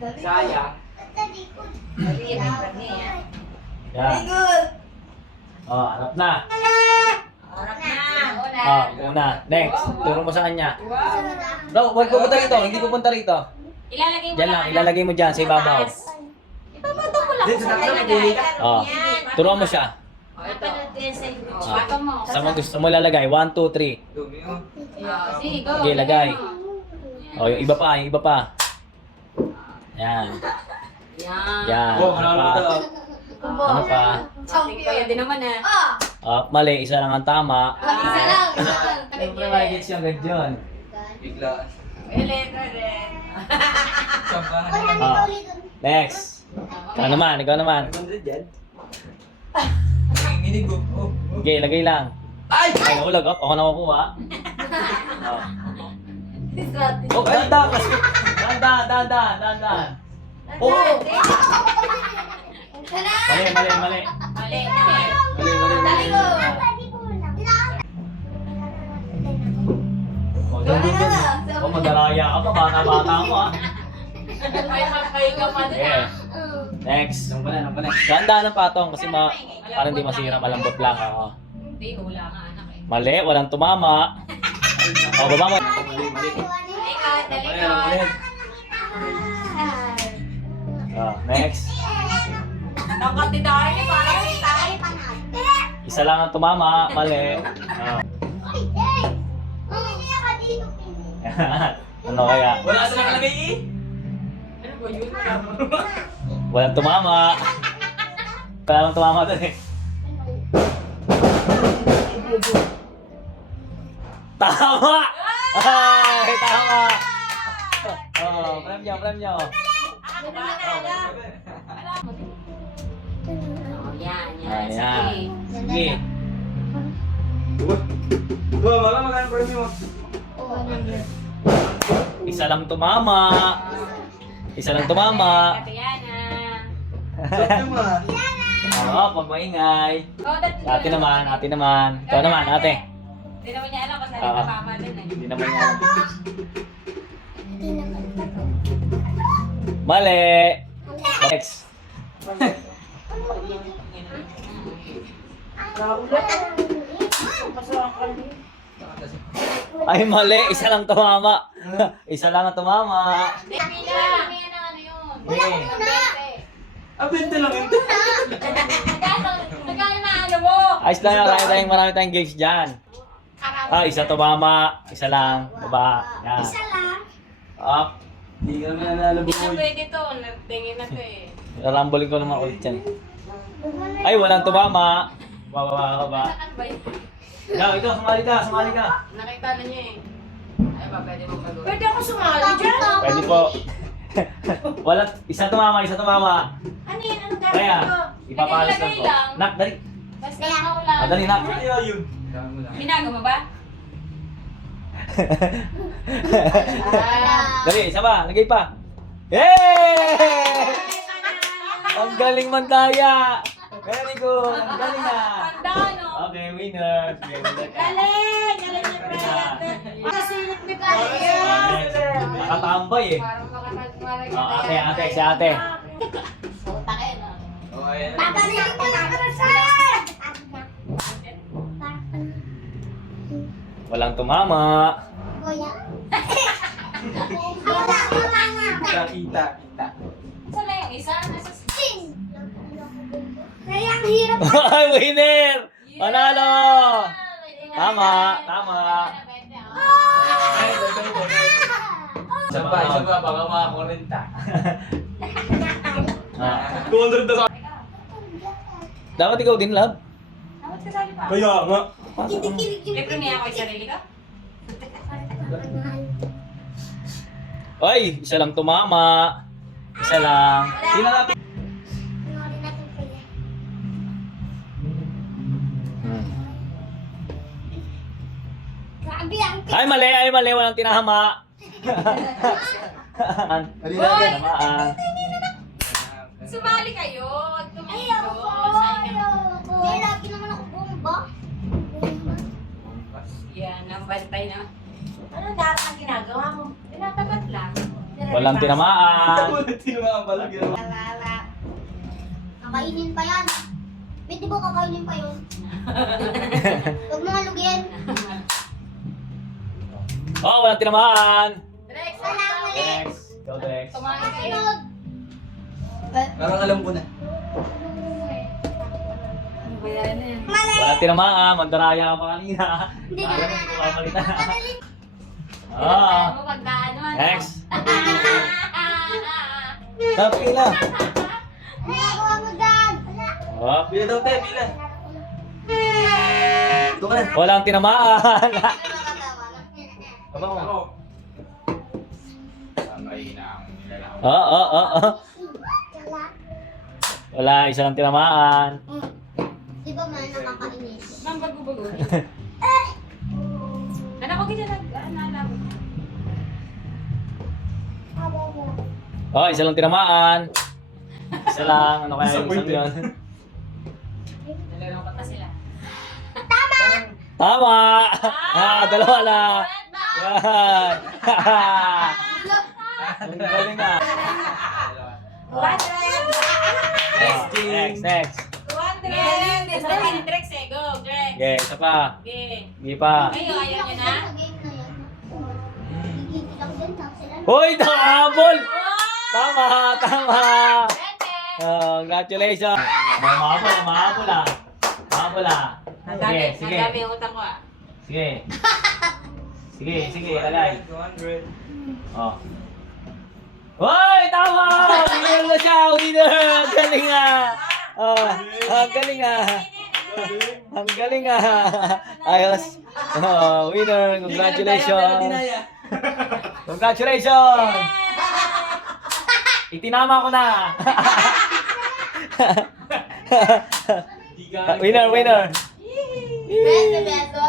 Sayang. Yan. Oh, harap na. Oh, una. Next. Turo mo sa kanya. No, huwag pupunta rito. Hindi pupunta rito. Ilalagay mo Diyan lang. Ilalagay mo dyan sa ibabaw. Ipapato mo lang. Dito sa kanya. Oh. Turo mo siya. Ito na din sa inyo. Ah. Bato mo. Saan mo gusto mo lalagay? 1, 2, 3. Dumi oh. Sige, go. Sige, lagay. Oh, yung iba pa. Yung iba pa. Yan. Yan. Yan. Oh, Ano marami pa? ka. Ano pa? Kaya din naman Mali. Isa lang ang tama. Isa lang. Siyempre, may yung ganyan. Bigla. Ulit. Sabahan. Next. Ikaw naman. Ikaw naman. Nanginginig oh. Oh. Okay, lagay lang. Ay! Ay, nakulag. Ako na kukuha. Oh, dahan-dahan kasi. Dahan-dahan. Oh! Mali. Mali. Mali. Oh, doon. Oh, madaraya ka pa. Bata-bata mo ah. May ka pa din. Okay. Next. Nang pala. Dahan-dahan ng patong kasi parang di masira. Malambot lang. Oo. Hindi, hula nga anak eh. Mali. Walang tumama. Oh, baba mo. Talikod. Oh, next. Dapat di tayo ni parang tayo. Isa lang ang tumama. Mali. Oh. Ano kaya? Wala sa nakalagay eh. Ano ba yun? Walang tumama. Wala lang tumama doon eh. Tama! Ay, tama! Oh, premyo. Yan. Ayan. Sige. Wala magkano premium mo. Isa lang tumama. Katiana. Sabi mo ah. Oo, pag maingay. Ate naman. Ikaw naman, ate. Hindi naman niya alam kasi Oo. nagkakama din eh. Hindi naman yan. Mali! Next. Ay, mali. Isa lang tumama. Isa lang ang tumama. Okay. Ah, 20 lang yun. Nagkano na ano mo? Ayos lang yan. Marami tayong games dyan. Isa tumama. Isa lang. Baba. Yan. Up. Hindi ka nanalo Hindi na boy. pwede to. Nagtingin na to eh. Rarambulin ko naman ulit yan. Ay, walang tumama. Baba. Saan ba yun? Ito, sumali ka. Nakita na niya eh. Ay ba, pwede mo pag Pwede ako sumali dyan. Pwede po. Isa tumama. Ano yan? Ano gagawin Kaya, ko? ipapalas lang ko. Nak, dali. Basta ako lang. Dali, nak. Kaya yun. Kaya mo lang. Binago mo ba? Dali, isa pa. Lagay pa. Yay! Ang galing mandaya. Very good. Ang galing na. Handa no? Okay, winner. Sige, winner ka. Galing ni Fred. Kasilip ni Fred. Nakatambay eh. Parang makatagmarag Ate, si ate. Puta kayo no? Oh, ayan. Tatalikin ko lang ka sir. Walang tumama. Kita. Saan na yung isa? Nasa Kaya ang hirap. Ay, winner! Panalo! Tama. Ay, isa pa, baka makakurenta. Ah. 200 na Dapat ikaw din, love. Dapat kasali pa. Kaya nga. May premiere ako yung sarili ka? Ay, isa lang tumama. Isa lang. Sino natin? Ay, mali. Walang tinahama. Tamaan. Sumali kayo. Huwag tumingin Ayoko. doon. Saan ka? Hindi, lagi naman ako bomba. Yan, ang bantay na. Ano dapat ang ginagawa mo? Tinatapat lang. Walang tinamaan. Tinamaan pala. Wala. Kakainin pa yan. Pwede ba kakainin pa yun? Huwag mo halugin. Oh, walang tinamaan. Rex, Wala mali. Dex. Go, Dex. kumain kayo. Sunod. Parang alam ko na. Ano ba yan eh? Mali. Walang tinamaan. Mandaraya ka pa kanina. Hindi ka Parang hindi ko papalitan. Madali. Ah. Mo pagkaan mo. Next. Sabi na. Nagawa mo dyan. Wala. Oh, Pila daw tayo, pila. Ito ka na. walang tinamaan. Nakakatawa na. Aba mo. Ako. Samay na ang nilalang. Oo. Wala. Wala, isa lang tinamaan. Di ba man nakakainis? Ma'am, bago-bago. Anak ko kita nag-alam. Oh, isa lang tinamaan. Isa lang. Ano kaya yung isang yun? Nalulungkot na sila. Tama! Dalawa lang. Yan. Ang galing nga. Next. 200. Gusto ka ni Drex eh. Go, Drex. Okay, isa pa. Okay. Sige pa. Ayaw, ayaw niya na. Sa game na yan. Gigigil lang din lang sila. Hoy, nakabol! Tama! Bete. Congratulations! Mahabol ah. Ang Sige. dami yung utang ko ah. Sige, alay. 200. Oh. Hoy, tama! Winner na siya! Winner! Galing ah! Oh, ang galing ah! Ang galing ah! Ayos! Oh, winner! Congratulations! Congratulations! Itinama ko na! Winner! Beso, beso.